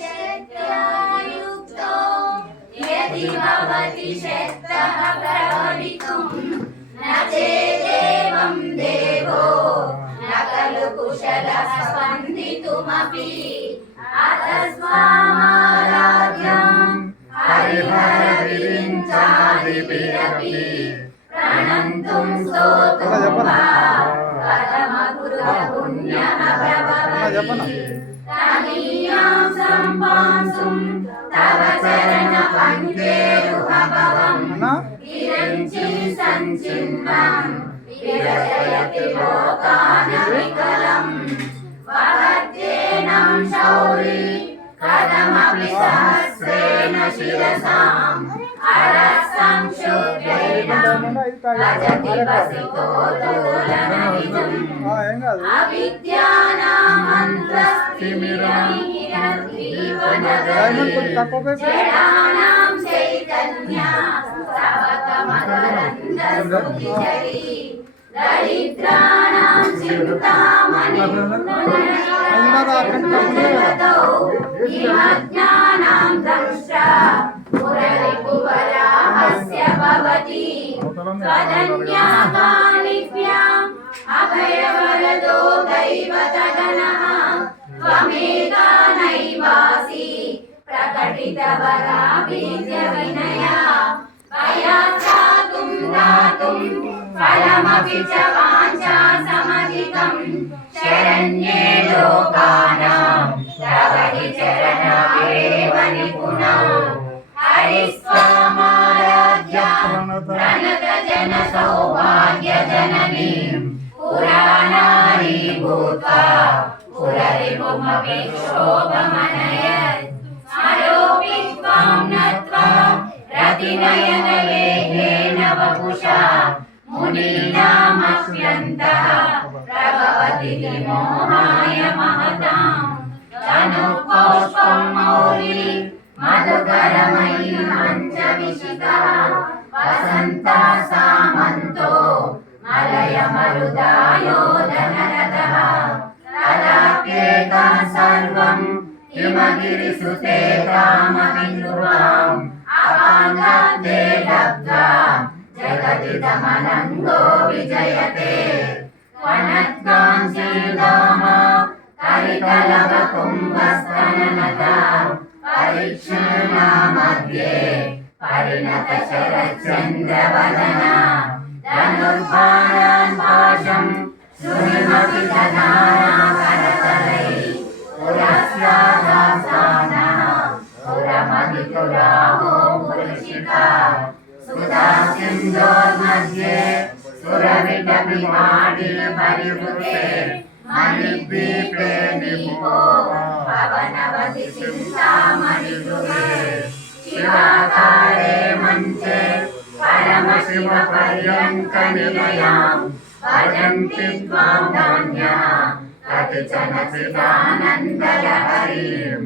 शक्त्यायुक्तो यदि भवति शक्तः प्रभवितुं न चेदेवं देवो न खलु कुशलः स्पन्दितुमपि अतस्त्वामाराध्यं हरिहरविरिञ्चादिभिरपि प्रणन्तुं स्तोतुं वा कथमकुरुपुण्यः प्रभवति तनीयां सम्पांसुं तव चरणपङ्केरुहभवं विरञ्चि सञ्चिन्वं विरचयति लोकानविकलम् वहत्येनं शौरी कथमपि सहस्रेण शिरसां हरसंक्षुभ्यैनं भजति वसितो लोलननिजम् अविद्यानामन्त्रस्तिमिरमिहिरद्वीपनगरी जडानां चैतन्या स्तवकमकरन्दश्रुतिझरी दरिद्राणां चिन्तामणिं ज्ञानां द्रष्टा मुररिपुवराहस्य भवति त्वदन्याकानिभ्याम् अभयवरदो दैवतगणः त्वमेका नैवासि प्रकटितवराभीत्यविनया वयासातुं दातुं फलमपि च वाञ्छासमधिकम् शरण्ये लोकानां तव चरणारेव निपुणा हरिस्त्वामाराध्या प्रणतजन सौभाग्यजननीं पुराणारी भूत्वा पुररिपुमपि शोभमनयत् स्मरोऽपि त्वां नत्वा रतिनयनलेहेन वपुषा मुनीनामप्यन्तः प्रभवति विमोहाय महतां तनुपौष्पं मौली मधुकरमयी पञ्चविशिखः वसन्तः सामन्तो मलयमरुदायोधनरथः तदाप्येकः सर्वं हिमगिरिसुते कामविनृपाम् अपाङ्गते लब्ध्वा जगति तमनङ्गो विजयते वनत्काञ्चीधाम करिकलवकुम्भस्तननता परिक्षीणा मध्ये परिणत शरच्चन्द्रवदना धनुर्बाणान् पाशं शूलिमपि दधाना करतलैः पुरस्यादासानः पुरमधिपुराहो पुरुषिका सुधा सिन्धोर्मध्ये सुरविटपिपाणी परिवृते मणिद्वीपे निपुको पवनवति चिन्तामणिगृहे शिवाकारे मञ्चे परमशिवपर्यङ्कनिलयां भजन्ति त्वां धन्यः कतिचन चिदानन्दलहरीं